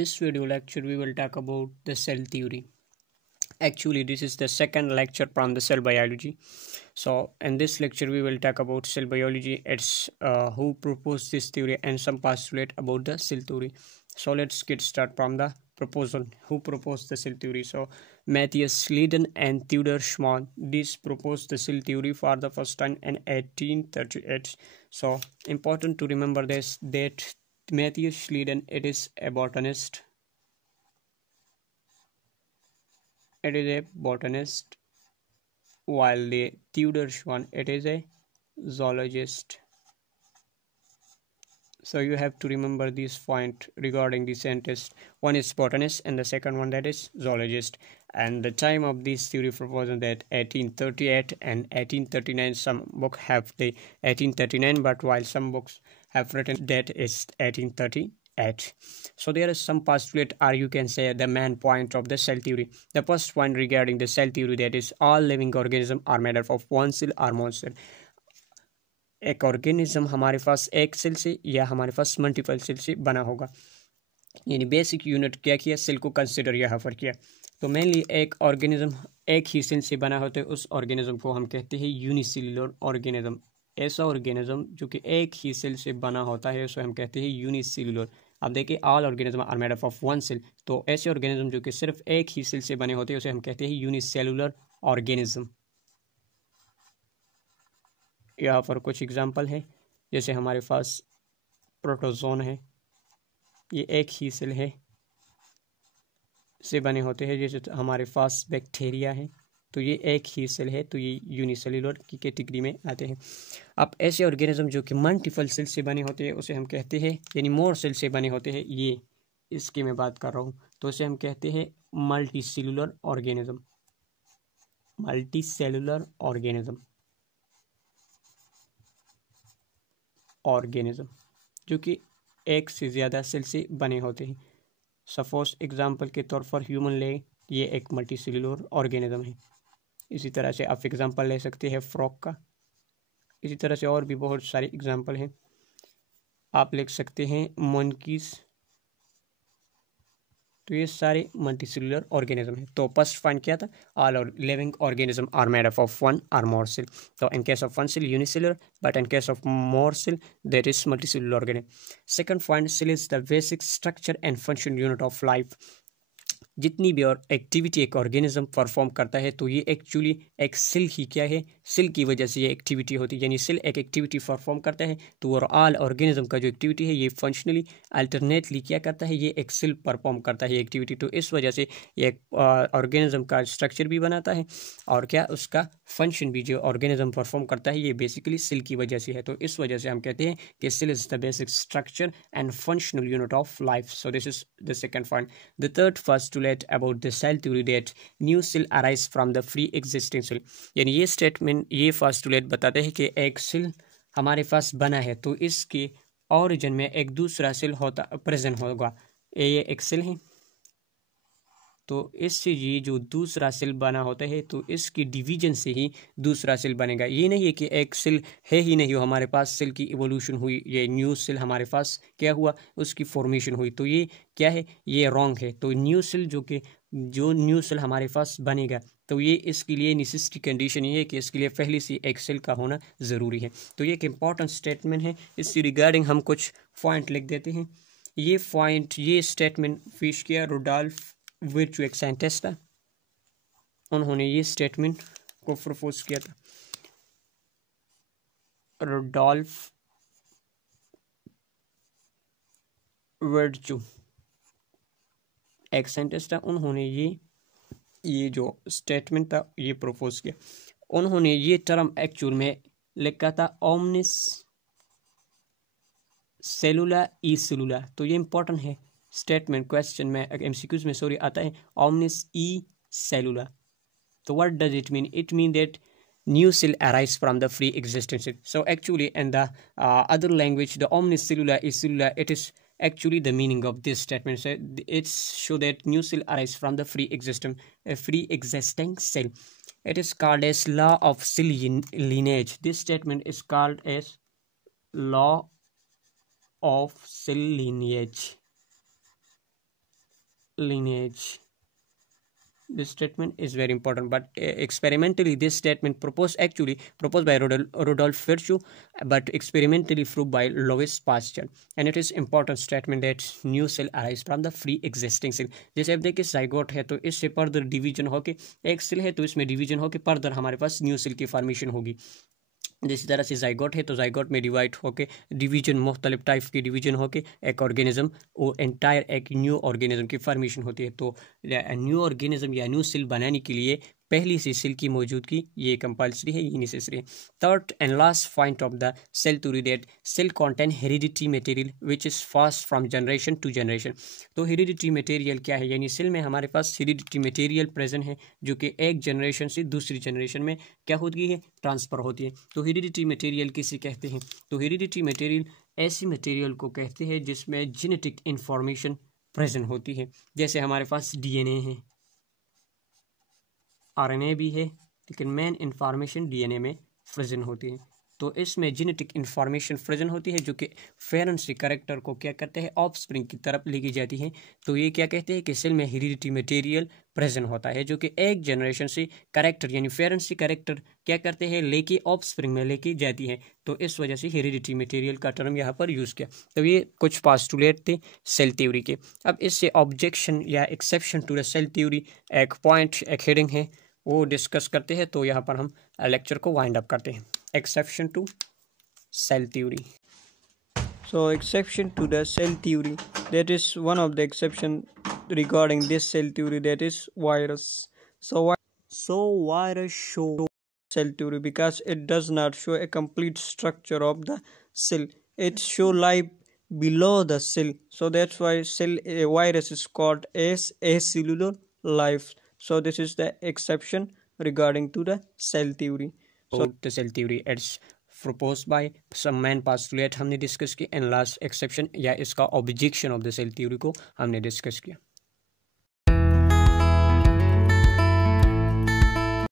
this video lecture, we will talk about the cell theory. Actually, this is the second lecture from the cell biology. So, in this lecture, we will talk about cell biology. It's who proposed this theory and some postulate about the cell theory. So, let's get started from the proposal. Who proposed the cell theory? So, Matthias Leiden and Theodor Schwann. This proposed the cell theory for the first time in 1838. So, important to remember this that Matthias Leiden, it is a botanist. It is a botanist, while the Theodor Schwann, it is a zoologist. So you have to remember this point regarding the scientist. One is botanist and the second one that is zoologist. And the time of this theory proposal that 1838 and 1839. Some book have the 1839, but while some books have written that is 1838. So there is some postulate, or you can say the main point of the cell theory. The first point regarding the cell theory, that is all living organisms are made up of one cell or more cell. एक organism हमारे पास एक cell से या हमारे पास multiple cell से बना होगा. यानी बेसिक यूनिट क्या किया, सेल को कंसिडर यहाँ पर किया. तो मेनली एक ऑर्गेनिज्म एक ही सेल से बना होता है, उस ऑर्गेनिज्म को हम कहते हैं यूनिसेल्युलर ऑर्गेनिज्म. ऐसा ऑर्गेनिज्म जो कि एक ही सेल से बना होता है उसे हम कहते हैं यूनिसेल्युलर. अब देखिए all organism are made up of one cell, तो ऐसे ऑर्गेनिज्म जो कि सिर्फ एक ही सेल से बने होते हैं उसे हम कहते हैं यूनिसेल्युलर ऑर्गेनिज्म. यहाँ पर कुछ एग्जांपल है, जैसे हमारे पास प्रोटोजोन है, ये एक ही सेल है से बने होते हैं. जैसे हमारे पास बैक्टीरिया है, तो ये एक ही सेल है, तो ये यूनिसेल्युलर की कैटेगरी में आते हैं. अब ऐसे ऑर्गेनिज्म जो कि मल्टीपल सेल से बने होते हैं उसे हम कहते हैं, यानी मोर सेल से बने होते हैं, ये इसकी मैं बात कर रहा हूँ, तो उसे हम कहते हैं multi cellular organism. Multi cellular organism जो कि एक से ज़्यादा सेल से बने होते हैं. सपोज एग्जांपल के तौर पर ह्यूमन ले, ये एक मल्टी सेलुलर ऑर्गेनिज्म है. इसी तरह से आप एग्जांपल ले सकते हैं फ्रॉग का. इसी तरह से और भी बहुत सारे एग्जांपल हैं. आप लिख सकते हैं मंकीज. तो ये सारे मल्टीसेलुलर ऑर्गेनिज्म है. तो फर्स्ट पॉइंट क्या था, all living organism are made up of one और मोर सेल. तो in case of one cell unicellular, but in case of more cell that is multicellular organism. Second point, cell is the basic structure and function unit of life. जितनी भी और activity एक organism perform करता है, तो ये actually एक cell ही क्या है, सेल की वजह से ये एक्टिविटी होती है. यानी सेल एक एक्टिविटी परफॉर्म करता है, तो ऑल ऑर्गेनिज्म का जो एक्टिविटी है ये फंक्शनली अल्टरनेटली क्या करता है, ये एक सेल परफॉर्म करता है एक्टिविटी. तो इस वजह से ये ऑर्गेनिज्म का स्ट्रक्चर भी बनाता है और क्या उसका फंक्शन भी जो ऑर्गेनिज्म परफॉर्म करता है ये बेसिकली सेल की वजह से है. तो इस वजह से हम कहते हैं कि cell is the basic structure and functional unit of life. So this is the second point. The third postulate about the cell theory that new cell arise from the free existing cell. यानी ये statement, ये postulate बताते हैं कि एक cell हमारे पास बना है, तो इसके ओरिजिन में एक दूसरा सेल होता प्रेजेंट होगा. ये एक सेल है, तो इससे ये जो दूसरा सेल बना होता है, तो इसकी डिवीजन से ही दूसरा सेल बनेगा. ये नहीं है कि एक सेल है ही नहीं हो हमारे पास, सेल की इवोल्यूशन हुई, ये न्यू सेल हमारे पास क्या हुआ, उसकी फॉर्मेशन हुई. तो ये क्या है, ये रॉन्ग है. तो न्यू सेल जो न्यू सेल हमारे पास बनेगा, तो ये इसके लिए नेसेसरी कंडीशन ये है कि इसके लिए पहले से एक सेल का होना ज़रूरी है. तो ये एक इम्पॉर्टेंट स्टेटमेंट है. इससे रिगार्डिंग हम कुछ पॉइंट लिख देते हैं. ये पॉइंट, ये स्टेटमेंट पेश किया रुडॉल्फ विर्चू, एक साइंटिस्ट था, उन्होंने ये स्टेटमेंट को प्रपोज किया था. रुडॉल्फ विर्चू एक साइंटिस्ट था, उन्होंने ये जो स्टेटमेंट था ये प्रपोज किया. उन्होंने ये टर्म एक्चुअल में लिखा था ओमनिस सेलुला ई सेलुला. तो ये इंपॉर्टेंट है स्टेटमेंट, क्वेश्चन में एमसीक्यूज में सॉरी आता है ओमनिस ई सेलुला. तो what does it mean? It mean that new cell arise from the free existing cell. So actually in the other language, the omnis cellula is cellula, it is actually the meaning of this statement. So it's show that new cell arise from the free existing cell. It is called as law of cell lineage. This statement is called as law of cell lineage. lineage. This statement is very important, but experimentally this statement proposed by Rudolf Virchow, but experimentally proved by Louis Pasteur, and it is important statement that new cell arise from the free existing cell. जैसे अब देखिए zygote है तो इससे further division होके एक cell है तो इसमें डिवीजन होके फर्दर हमारे पास न्यू सेल की फॉर्मेशन होगी। जिस तरह से जाइगोट है तो जाइगोट में डिवाइड होके डिवीजन मुख्तलिफ टाइप की डिवीजन होके एक ऑर्गेनिज्म वो एंटायर एक न्यू ऑर्गेनिज्म की फॉर्मेशन होती है। तो न्यू ऑर्गेनिज्म या न्यू सेल बनाने के लिए पहली सी सेल की मौजूदगी ये कंपल्सरी है, ये नेसेसरी है। Third and last point of the cell theory that cell contain heredity material which is pass from generation to generation. तो हेरिडिटी मटेरियल क्या है, यानी सेल में हमारे पास हेरिडिटी मटेरियल प्रेजेंट है जो कि एक जनरेशन से दूसरी जनरेशन में क्या होती है, ट्रांसफ़र होती है। तो हेरिडिटी मटेरियल किसे कहते हैं, तो हेरिडिटी मटेरियल ऐसी मटेरियल को कहते हैं जिसमें जेनेटिक इंफॉर्मेशन प्रेजेंट होती है। जैसे हमारे पास डीएनए है, आरएनए भी है, लेकिन मेन इंफॉर्मेशन डीएनए में प्रेजेंट होती है। तो इसमें जेनेटिक इंफॉर्मेशन प्रेजेंट होती है जो कि पेरेंट्स से कैरेक्टर को क्या करते हैं, ऑफस्प्रिंग की तरफ लेके जाती है। तो ये क्या कहते हैं कि सेल में हेरिडिटी मटेरियल प्रेजेंट होता है जो कि एक जनरेशन से कैरेक्टर यानी पेरेंट्स से कैरेक्टर क्या करते हैं, लेके ऑफस्प्रिंग में लेके जाती है। तो इस वजह से हेरिडिटी मटेरियल का टर्म यहाँ पर यूज़ किया। तो ये कुछ पास्टुलेट थे सेल थ्योरी के। अब इससे ऑब्जेक्शन या exception to the cell theory एक पॉइंट एक हेडिंग है वो डिस्कस करते हैं। तो यहाँ पर हम लेक्चर को वाइंड अप करते हैं। Exception to cell theory. So exception to the cell theory, that is one of the exception regarding this cell theory, that is virus. So virus show cell theory because it does not show a complete structure of the cell. It show life below the cell. So that's why a virus is called as acellular life. So this is the exception regarding to the cell theory. So the cell theory it's proposed by some main postulate हमने discuss किया, and last exception या इसका objection of the cell theory को हमने discuss किया।